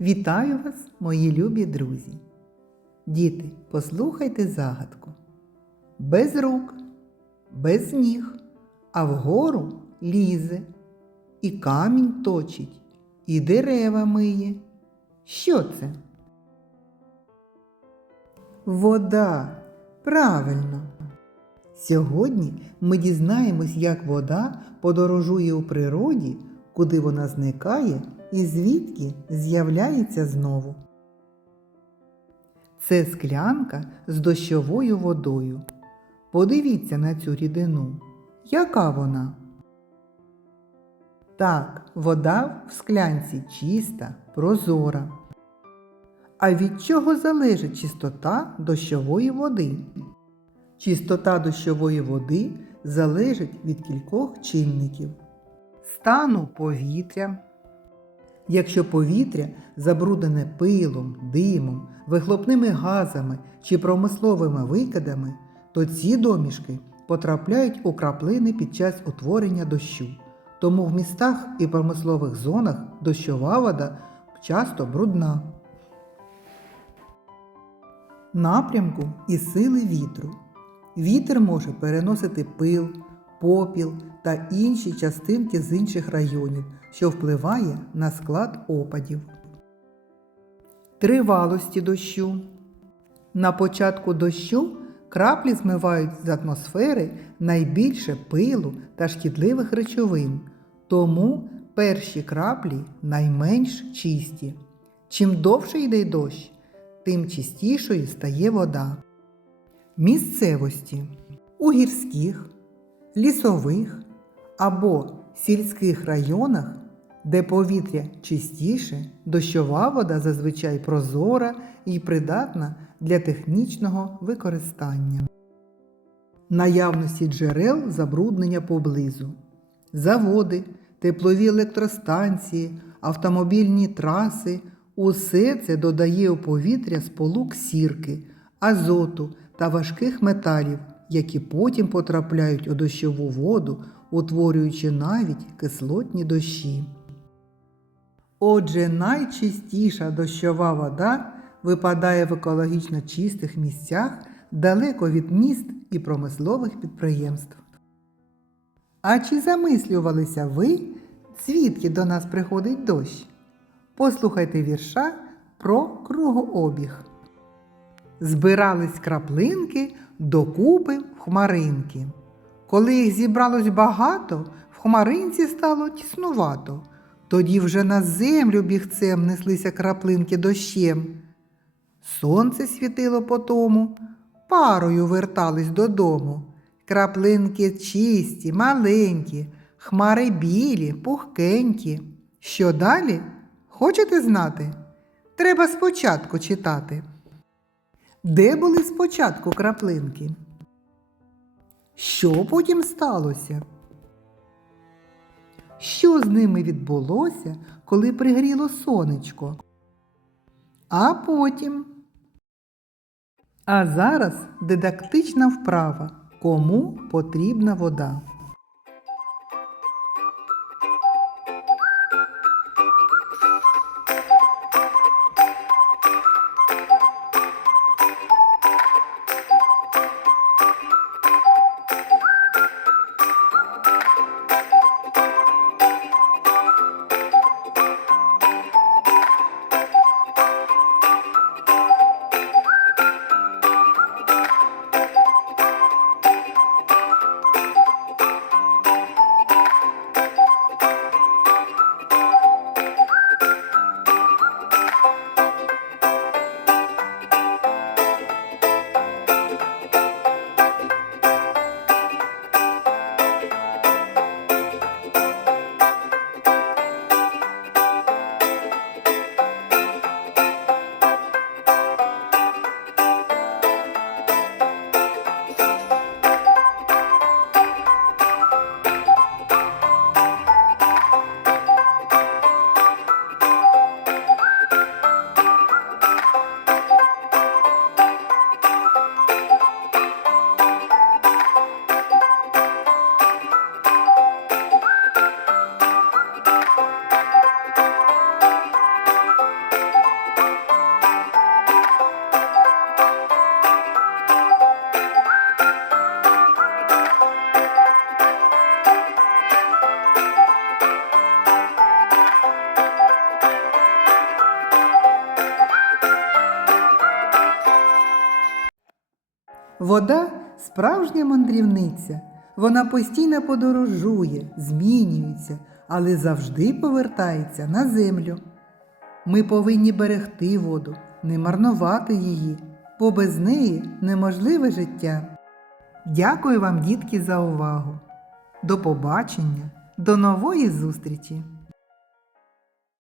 Вітаю вас, мої любі друзі. Діти, послухайте загадку. Без рук, без ніг, а вгору лізе, і камінь точить, і дерева миє. Що це? Вода. Правильно. Сьогодні ми дізнаємось, як вода подорожує у природі, куди вона зникає і звідки з'являється знову. Це склянка з дощовою водою. Подивіться на цю рідину. Яка вона? Так, вода в склянці чиста, прозора. А від чого залежить чистота дощової води? Чистота дощової води залежить від кількох чинників. Стану повітря. Якщо повітря забруднене пилом, димом, вихлопними газами чи промисловими викидами, то ці домішки потрапляють у краплини під час утворення дощу. Тому в містах і промислових зонах дощова вода часто брудна. Напрямку і сили вітру. Вітер може переносити пил, попіл та інші частинки з інших районів, що впливає на склад опадів. Тривалості дощу. На початку дощу краплі змивають з атмосфери найбільше пилу та шкідливих речовин, тому перші краплі найменш чисті. Чим довше йде дощ, тим чистішою стає вода. Місцевості у гірських, лісових або сільських районах, де повітря чистіше, дощова вода зазвичай прозора і придатна для технічного використання. Наявності джерел забруднення поблизу, заводи, теплові електростанції, автомобільні траси усе це додає у повітря сполук сірки, азоту та важких металів, які потім потрапляють у дощову воду, утворюючи навіть кислотні дощі. Отже, найчистіша дощова вода випадає в екологічно чистих місцях далеко від міст і промислових підприємств. А чи замислювалися ви, звідки до нас приходить дощ? Послухайте вірша про кругообіг. Збирались краплинки докупи в хмаринки. Коли їх зібралось багато, в хмаринці стало тіснувато. Тоді вже на землю бігцем неслися краплинки дощем. Сонце світило по тому, парою вертались додому. Краплинки чисті, маленькі, хмари білі, пухкенькі. Що далі? Хочете знати? Треба спочатку читати. Де були спочатку краплинки? Що потім сталося? Що з ними відбулося, коли пригріло сонечко? А потім. А зараз дидактична вправа. Кому потрібна вода? Вода справжня мандрівниця. Вона постійно подорожує, змінюється, але завжди повертається на землю. Ми повинні берегти воду, не марнувати її, бо без неї неможливе життя. Дякую вам, дітки, за увагу. До побачення, до нової зустрічі!